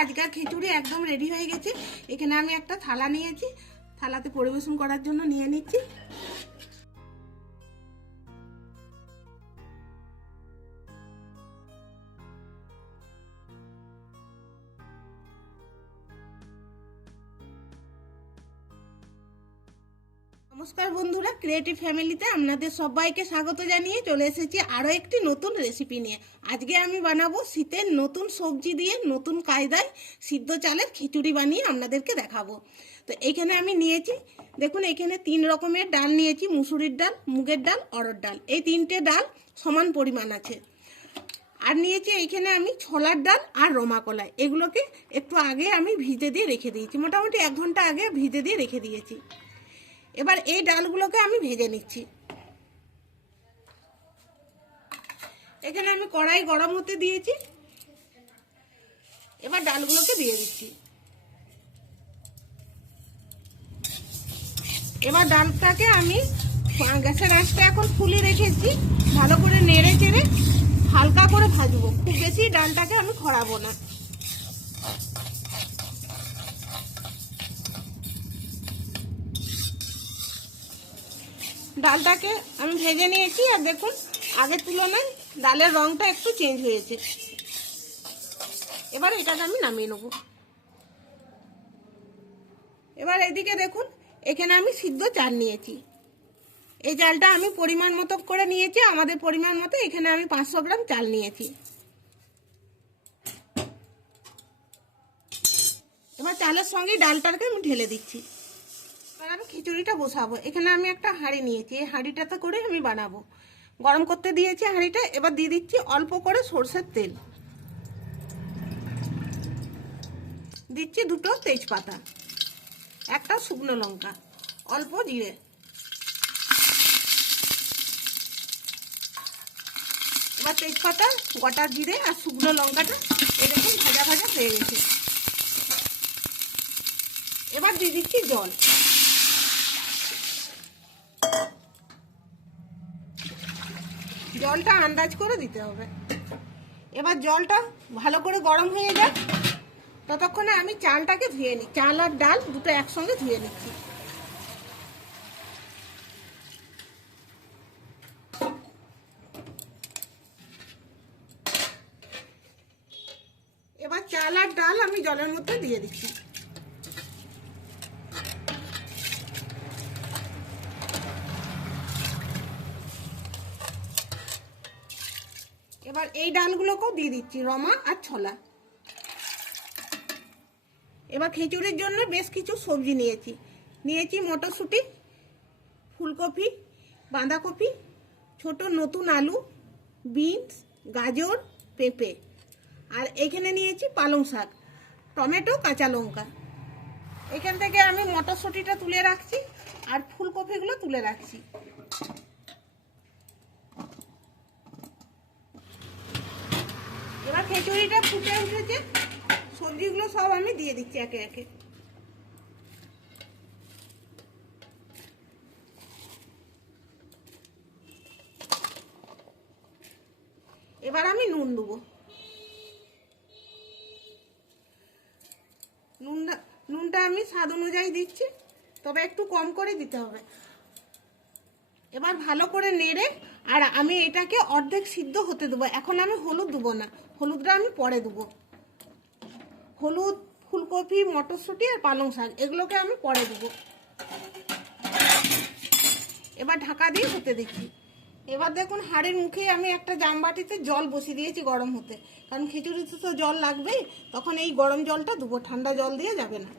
আজকের খিচুড়ি একদম রেডি হয়ে গেছে। এখানে আমি একটা থালা নিয়েছি, থালাতে পরিবেশন করার জন্য নিয়ে নিচ্ছি। নমস্কার বন্ধুরা, ক্রিয়েটিভ ফ্যামিলিতে আপনাদের সবাইকে স্বাগত জানিয়ে চলে এসেছি আরও একটি নতুন রেসিপি নিয়ে। আজকে আমি বানাবো শীতের নতুন সবজি দিয়ে নতুন কায়দায় সিদ্ধ চালের খিচুড়ি বানিয়ে আপনাদেরকে দেখাবো। তো এখানে আমি নিয়েছি, দেখুন এখানে 3 রকমের ডাল নিয়েছি, মুসুরির ডাল, মুগের ডাল, অড়হর ডাল। এই 3টে ডাল সমান পরিমাণ আছে। আর নিয়েছি এইখানে আমি ছোলার ডাল আর রমা কলাই। এগুলোকে একটু আগে আমি ভিজে দিয়ে রেখে দিয়েছি, মোটামুটি 1 ঘন্টা আগে ভিজে দিয়ে রেখে দিয়েছি। এবার এই ডালগুলোকে আমি ভেজে নিচ্ছি। এখানে আমি কড়াই গরম হতে দিয়েছি, এবার ডালগুলোকে দিয়ে দিচ্ছি। এবার ডালটাকে আমি গ্যাসের আঁচটা এখন ফুলে রেখেছি, ভালো করে নেড়ে চেড়ে হালকা করে ভাজবো, খুব বেশি ডালটাকে আমি খড়াবো না। ডালটাকে আমি ভেজে নিয়েছি, আর দেখুন আগের তুলনায় ডালের রঙটা একটু চেঞ্জ হয়েছে। এবার এটাকে আমি নামিয়ে নেব। এবার এদিকে দেখুন এখানে আমি সিদ্ধ চাল নিয়েছি। এই চালটা আমি পরিমাণ মতো করে নিয়েছি, আমাদের পরিমাণ মতো এখানে আমি 500 গ্রাম চাল নিয়েছি। এবার চালের সঙ্গে ডালটাকে আমি ঢেলে দিচ্ছি। এবার আমি খিচুড়িটা বসাবো। এখানে আমি একটা হাঁড়ি নিয়েছি, এই হাঁড়িটাতে করে আমি বানাবো। গরম করতে দিয়েছি হাঁড়িটা। এবার দিয়ে দিচ্ছি অল্প করে সরষের তেল, দিচ্ছি 2টো তেজপাতা, একটা শুকনো লঙ্কা, অল্প জিরে। এবার তেজপাতা, গোটা জিরে আর শুকনো লঙ্কাটা এরকম ভাজা ভাজা হয়ে গেছে। এবার দিয়ে দিচ্ছি জল। জলটা আন্দাজ করে দিতে হবে। এবার জলটা ভালো করে গরম হয়ে যায়, ততক্ষণে আমি চালটাকে ধুয়ে নিই। চাল আর ডাল দুটো একসঙ্গে ধুয়ে নিচ্ছি। এবার চাল আর ডাল আমি জলের মধ্যে দিয়ে দিচ্ছি। এবার এই ডালগুলোকেও দিয়ে দিচ্ছি, রমা আর ছোলা। এবার খিচুড়ির জন্য বেশ কিছু সবজি নিয়েছি মটরশুঁটি, ফুলকপি, বাঁধাকপি, ছোট নতুন আলু, বিনস, গাজর, পেঁপে, আর এখানে নিয়েছি পালং শাক, টমেটো, কাঁচা লঙ্কা। এখান থেকে আমি মটরশুঁটিটা তুলে রাখছি আর ফুলকপিগুলো তুলে রাখছি। এবার খিচুড়িটা ফুটে উঠেছে, সবজিগুলো সব আমি দিয়ে দিচ্ছি একে একে। এবার আমি নুন দেবো। নুনটা আমি স্বাদ অনুযায়ী দিচ্ছি, তবে একটু কম করে দিতে হবে। এবার ভালো করে নেড়ে, আর আমি এটাকে অর্ধেক সিদ্ধ হতে দেবো। এখন আমি হলুদ দেবো না, হলুদটা আমি পরে দেবো। হলুদ, ফুলকপি, মটরশুঁটি আর পালং শাক এগুলোকে আমি পরে দেবো। এবার ঢাকা দিয়ে হতে দিচ্ছি। এবার দেখুন হাঁড়ির মুখে আমি একটা জামবাটিতে জল বসিয়ে দিয়েছি গরম হতে, কারণ খিচুড়িতে তো জল লাগবেই। তখন এই গরম জলটা দেবো, ঠান্ডা জল দিয়ে যাবে না।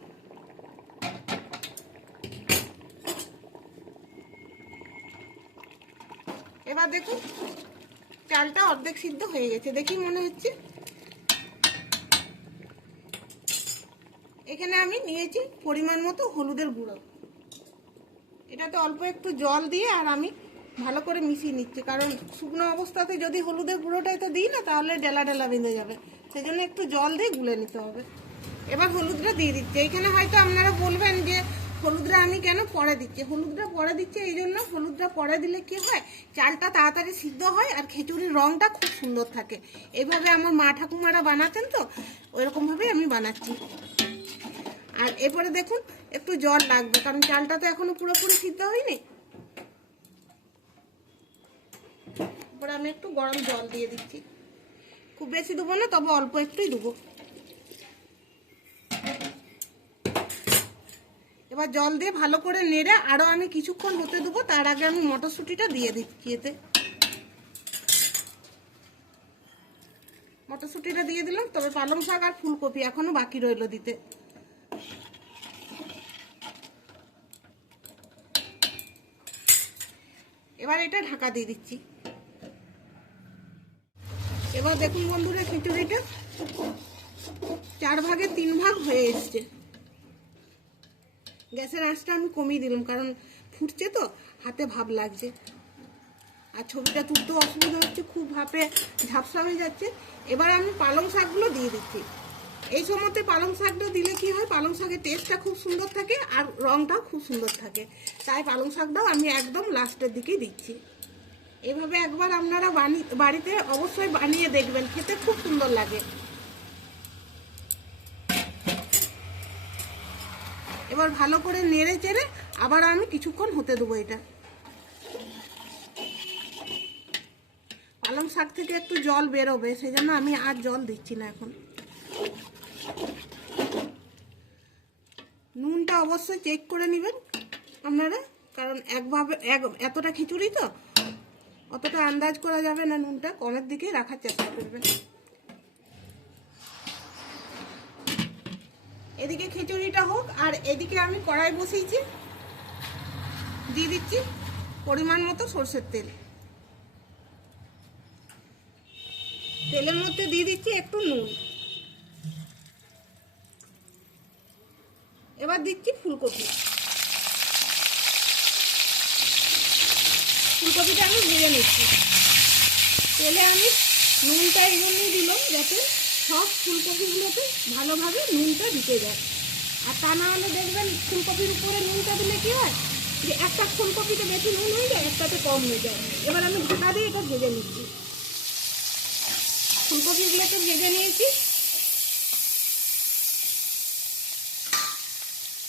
এবার দেখুন চালটা অর্ধেক সিদ্ধ হয়ে গেছে, দেখি মনে হচ্ছে। এখানে আমি নিয়েছি পরিমাণ মতো হলুদের গুঁড়ো। এটাতে অল্প একটু জল দিয়ে আর আমি ভালো করে মিশিয়ে নিচ্ছি, কারণ শুকনো অবস্থাতে যদি হলুদের গুঁড়োটা এতে দিই না, তাহলে ডেলা ডেলা বেঁধে যাবে। সেই জন্য একটু জল দিয়ে গুলে নিতে হবে। এবার হলুদটা দিয়ে দিচ্ছি। এখানে হয়তো আপনারা বলবেন যে হলুদটা আমি কেন পরে দিচ্ছি, হলুদটা পরে দিচ্ছি এই জন্য, হলুদটা পরে দিলে কি হয়, চালটা তাড়াতাড়ি সিদ্ধ হয় আর খিচুড়ির রঙটা খুব সুন্দর থাকে। এইভাবে আমার মা ঠাকুমারা বানাতেন তো, ওইরকমভাবেই আমি বানাচ্ছি। আর এরপরে দেখুন একটু জল লাগবে, কারণ চালটা তো এখনো পুরোপুরি সিদ্ধ হয়নি। এরপরে আমি একটু গরম জল দিয়ে দিচ্ছি, খুব বেশি দেবো না, তবে অল্প একটুই দেবো। এবার জল দিয়ে ভালো করে নেড়ে আরও আমি কিছুক্ষণ হতে দেবো। তার আগে আমি মটরশুঁটিটা দিয়ে দিচ্ছি এতে। মটরশুঁটিটা দিয়ে দিলাম, তবে পালং শাক আর ফুলকপি এখনো বাকি রইল দিতে। এবার এটা ঢাকা দিয়ে দিচ্ছি। এবার দেখুন বন্ধুরা, খিচুড়িটা 4 ভাগে 3 ভাগ হয়ে এসছে। গ্যাসের আঁচটা আমি কমিয়ে দিলাম, কারণ ফুটছে তো হাতে ভাব লাগছে, আর ছবিটা তুলতে অসুবিধা হচ্ছে, খুব ভাপে ঝাপসা হয়ে যাচ্ছে। এবার আমি পালং শাকগুলো দিয়ে দিচ্ছি। এই সময়তে পালং শাকটা দিলে কি হয়, পালং শাকের টেস্টটা খুব সুন্দর থাকে আর রঙটাও খুব সুন্দর থাকে, তাই পালং শাকটাও আমি একদম লাস্টের দিকে দিচ্ছি। এভাবে একবার আপনারা বাড়িতে অবশ্যই বানিয়ে দেখবেন, খেতে খুব সুন্দর লাগে। এবার ভালো করে নেড়ে চেড়ে আবার আমি কিছুক্ষণ হতে দেবো এটা। পালং শাক থেকে একটু জল বেরোবে, সেই জন্য আমি আর জল দিচ্ছি না এখন। নুনটা অবশ্যই চেক করে নেবেন আপনারা, কারণ এতটা খিচুড়ি তো অতটা আন্দাজ করা যাবে না, নুনটা কমের দিকে রাখার চেষ্টা করবেন। এদিকে খিচুড়িটা হোক, আর এদিকে আমি কড়াই বসিয়েছি, দিয়ে দিচ্ছি পরিমাণ মতো সরষের তেল। তেলের মধ্যে দিয়ে দিচ্ছি একটু নুন। এবার দিচ্ছি ফুলকপি। ফুলকপিটা আমি ভেজে নিচ্ছি তেলে। আমি নুনটা এই জন্যই দিলাম যাতে সব ফুলকপিগুলোতে ভালোভাবে নুনটা ঢুকে যায়, আর তা না হলে দেখবেন ফুলকপির উপরে নুনটা দিলে কি হয়, যে একটা ফুলকপিতে বেশি নুন হয়ে যায়, একটাতে কম হয়ে যায়। এবার আমি ঢাকা দিয়ে এটা ভেজে নিচ্ছি। ফুলকপিগুলোকে ভেজে নিয়েছি।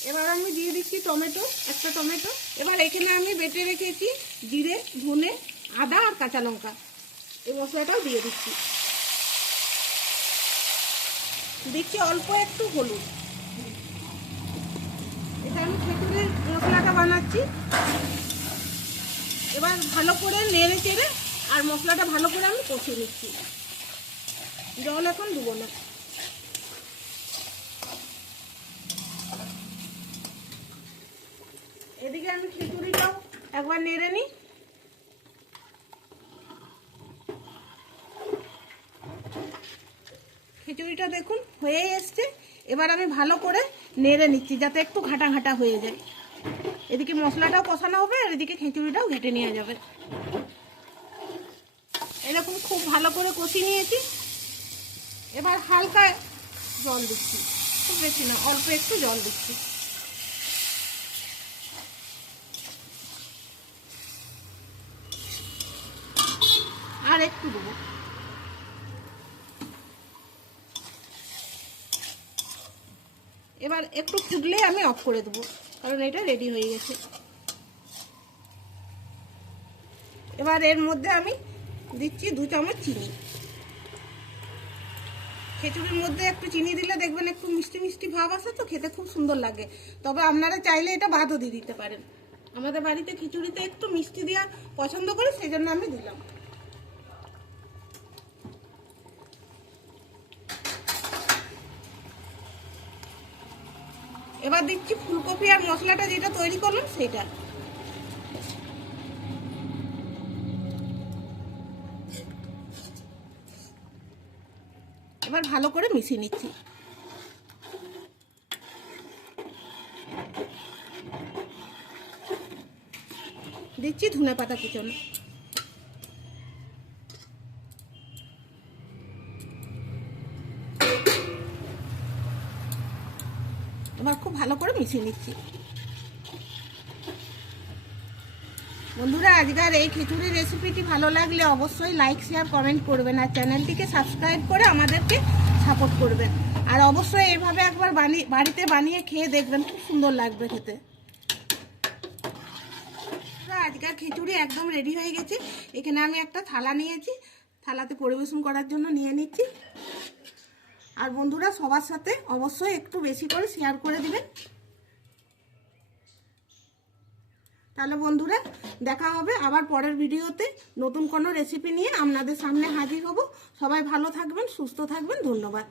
এবার আমি দিয়ে দিচ্ছি টমেটো, একটা টমেটো। এবার এখানে আমি বেটে রেখেছি জিরে, ধনে, আদা আর কাঁচা লঙ্কা, এই মশলাটাও দিয়ে দিচ্ছি। দিচ্ছি অল্প একটু হলুদ। এটা আমি খিচুড়ির মশলাটা বানাচ্ছি। এবার ভালো করে নেড়ে চেড়ে আর মশলাটা ভালো করে আমি কষিয়ে নিচ্ছি। জল এখন দেবো না। এদিকে আমি খিচুড়িটাও একবার নেড়ে নিই। খিচুড়িটা দেখুন হয়ে এসছে। এবার আমি ভালো করে নেড়ে নিচ্ছি যাতে একটু ঘাটা ঘাটা হয়ে যায়। এদিকে মশলাটাও কষানো হবে আর এদিকে খিচুড়িটাও ঘেটে নেওয়া যাবে। এরকম খুব ভালো করে কষিয়ে নিয়েছি। এবার হালকা জল দিচ্ছি, খুব বেশি না, অল্প একটু জল দিচ্ছি। আর একটু দেবো। এবার একটু ফুটলে আমি অফ করে দেবো, কারণ এটা রেডি হয়ে গেছে। এবার এর মধ্যে আমি দিচ্ছি 2 চামচ চিনি। খিচুড়ির মধ্যে একটু চিনি দিলে দেখবেন একটু মিষ্টি মিষ্টি ভাব আসে, তো খেতে খুব সুন্দর লাগে। তবে আপনারা চাইলে এটা বাদও দিয়ে দিতে পারেন। আমাদের বাড়িতে খিচুড়িতে একটু মিষ্টি দেওয়া পছন্দ করি, সেই জন্য আমি দিলাম। এবার দিচ্ছি ফুলকপি আর মশলাটা যেটা তৈরি করলাম সেটা। এবার ভালো করে মিশিয়ে নিচ্ছি। দিচ্ছি ধনে পাতা কুচনো। এবার খুব ভালো করে মিশিয়ে নিচ্ছি। বন্ধুরা, আজকের এই খিচুড়ি রেসিপিটি ভালো লাগলে অবশ্যই লাইক শেয়ার কমেন্ট করবেন আর চ্যানেলটিকে সাবস্ক্রাইব করে আমাদেরকে সাপোর্ট করবেন। আর অবশ্যই এভাবে একবার বাড়িতে বানিয়ে খেয়ে দেখবেন, খুব সুন্দর লাগবে খেতে। আজকের খিচুড়ি একদম রেডি হয়ে গেছে। এখানে আমি একটা থালা নিয়েছি, থালাতে পরিবেশন করার জন্য নিয়ে নিচ্ছি। আর বন্ধুরা, সবার সাথে অবশ্যই একটু বেশি করে শেয়ার করে দিবেন। তাহলে বন্ধুরা, দেখা হবে আবার পরের ভিডিওতে নতুন কোনো রেসিপি নিয়ে আপনাদের সামনে হাজির হব। সবাই ভালো থাকবেন, সুস্থ থাকবেন। ধন্যবাদ।